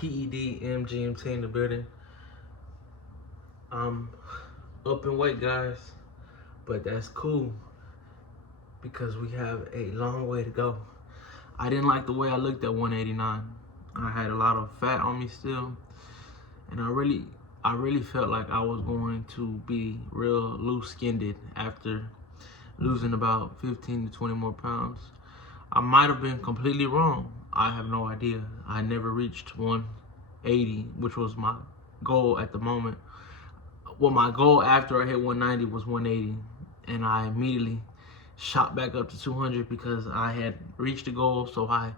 PED MGMT in the building. I'm up in weight, guys, but that's cool because we have a long way to go. I didn't like the way I looked at 189. I had a lot of fat on me still, and I really felt like I was going to be real loose-skinned after losing about 15 to 20 more pounds. I might have been completely wrong. I have no idea. I never reached 180, which was my goal at the moment. Well, my goal after I hit 190 was 180, and I immediately shot back up to 200 because I had reached the goal, so I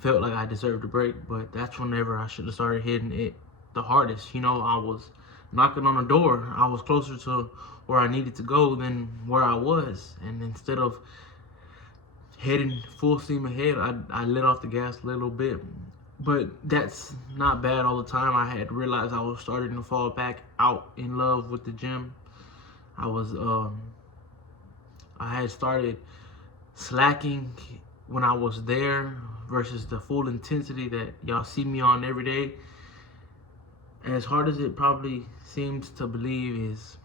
felt like I deserved a break. But that's whenever I should have started hitting it the hardest. You know, I was knocking on the door. I was closer to where I needed to go than where I was, and instead of heading full steam ahead, I let off the gas a little bit. But that's not bad all the time. I had realized I was starting to fall back out in love with the gym. I had started slacking when I was there versus the full intensity that y'all see me on every day. As hard as it probably seems to believe, is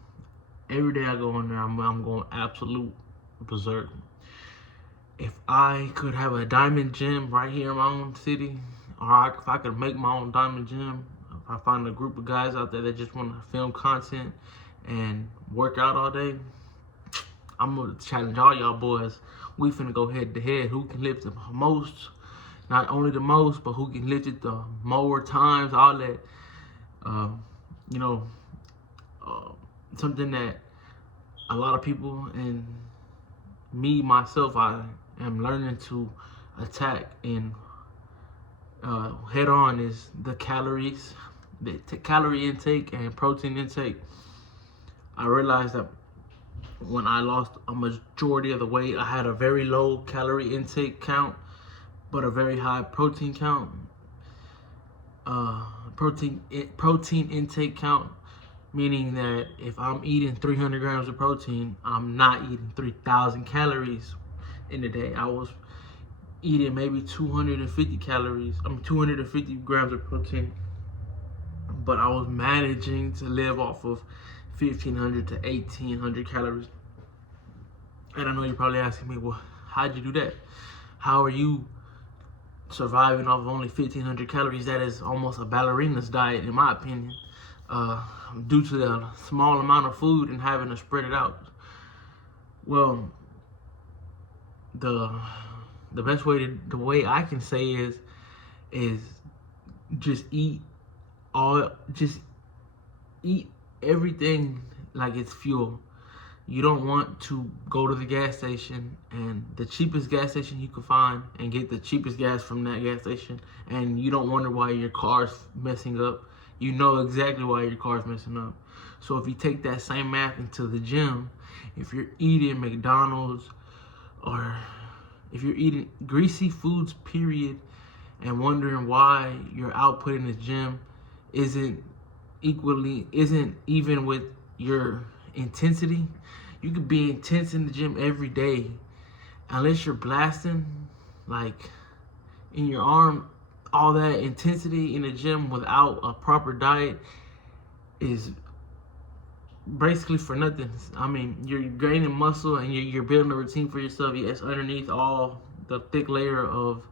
every day I go in there, I'm going absolute berserk. If I could have a diamond gym right here in my own city, or if I could make my own diamond gym, if I find a group of guys out there that just want to film content and work out all day, I'm going to challenge all y'all boys. We finna go head to head. Who can lift the most? Not only the most, but who can lift it the more times, all that. You know, something that a lot of people and me, myself, I am learning to attack and head on is the calories, the calorie intake and protein intake. I realized that when I lost a majority of the weight, I had a very low calorie intake count, but a very high protein count. Protein intake count, meaning that if I'm eating 300 grams of protein, I'm not eating 3,000 calories in a day. I was eating maybe 250 grams of protein, but I was managing to live off of 1,500 to 1,800 calories. And I know you're probably asking me, well, how'd you do that? How are you surviving off of only 1,500 calories? That is almost a ballerina's diet, in my opinion, due to the small amount of food and having to spread it out. Well, the best way the way I can say is just eat everything like it's fuel. You don't want to go to the gas station and the cheapest gas station you can find and get the cheapest gas from that gas station, and you don't wonder why your car's messing up. You know exactly why your car's messing up. So if you take that same math into the gym, if you're eating McDonald's or if you're eating greasy foods, period, and wondering why your output in the gym isn't even with your intensity, you could be intense in the gym every day. Unless you're blasting, like, in your arm, all that intensity in the gym without a proper diet is basically for nothing. I mean, you're gaining muscle and you're building a routine for yourself. Yes, underneath all the thick layer of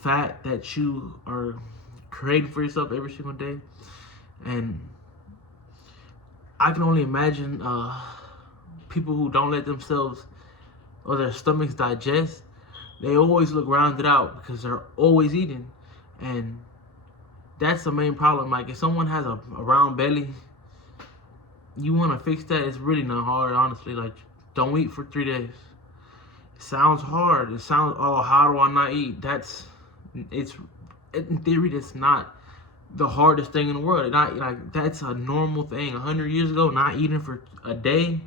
fat that you are creating for yourself every single day. And I can only imagine people who don't let themselves or their stomachs digest. They always look rounded out because they're always eating. And that's the main problem. Like, if someone has a round belly, you want to fix that. It's really not hard, honestly. Like, don't eat for 3 days. It sounds hard. It sounds, oh, how do I not eat? It's in theory, that's not the hardest thing in the world. Not like that's a normal thing. 100 years ago, not eating for a day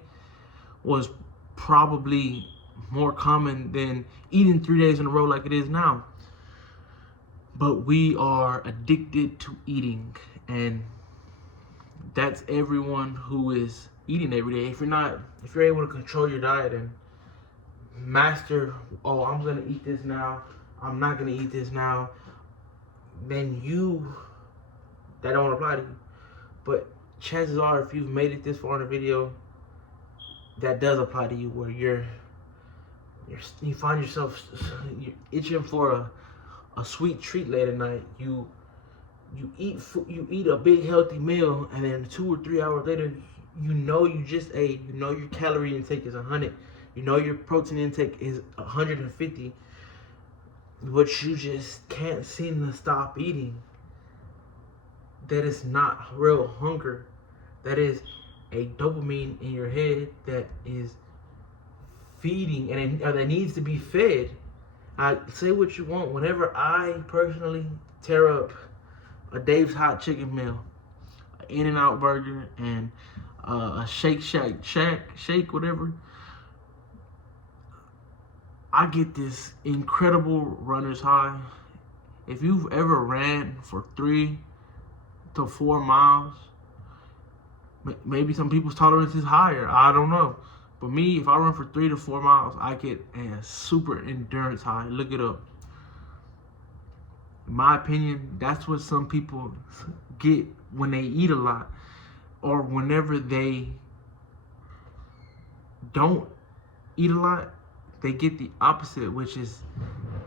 was probably more common than eating 3 days in a row like it is now. But we are addicted to eating, and that's everyone who is eating every day. If you're able to control your diet and master, oh, I'm gonna eat this now, I'm not gonna eat this now, then that don't apply to you. But chances are, if you've made it this far in the video, that does apply to you, where you find yourself you're itching for a sweet treat late at night. You eat a big healthy meal, and then 2 or 3 hours later, you just ate. Your calorie intake is 100. Your protein intake is 150. But you just can't seem to stop eating. That is not real hunger. That is a dopamine in your head that is feeding, and that needs to be fed. I say what you want. Whenever I personally tear up a Dave's Hot Chicken meal, an In-N-Out burger, and a Shake Shack, whatever, I get this incredible runner's high. If you've ever ran for 3 to 4 miles, maybe some people's tolerance is higher, I don't know. But me, if I run for 3 to 4 miles, I get a super endurance high. Look it up. In my opinion, that's what some people get when they eat a lot, or whenever they don't eat a lot, they get the opposite, which is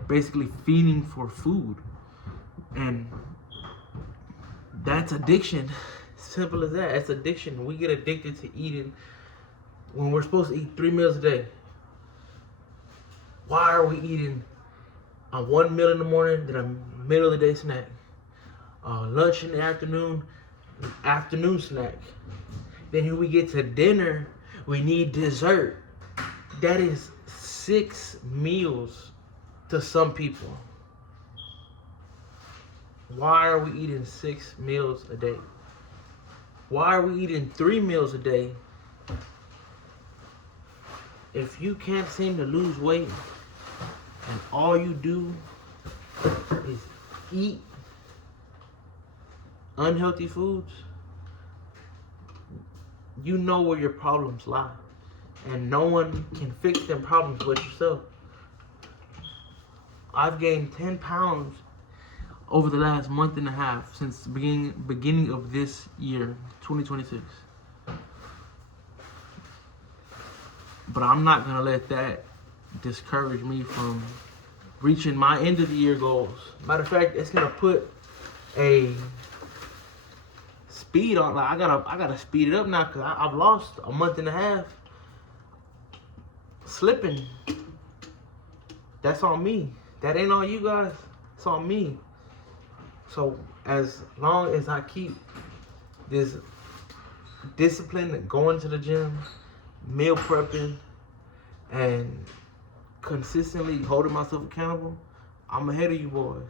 basically feeding for food. And that's addiction. Simple as that. It's addiction. We get addicted to eating when we're supposed to eat 3 meals a day. Why are we eating a 1 meal in the morning, then a middle of the day snack, lunch in the afternoon snack? Then when we get to dinner, we need dessert. That is 6 meals to some people. Why are we eating 6 meals a day? Why are we eating 3 meals a day? If you can't seem to lose weight and all you do is eat unhealthy foods, you know where your problems lie. And no one can fix them problems but yourself. I've gained 10 pounds over the last month and a half since the beginning of this year, 2026. But I'm not gonna let that discourage me from reaching my end of the year goals. Matter of fact, it's gonna put a speed on. Like I gotta speed it up now, because I've lost a month and a half slipping. That's on me. That ain't on you guys. It's on me. So as long as I keep this discipline, going to the gym, meal prepping, and consistently holding myself accountable, I'm ahead of you boys.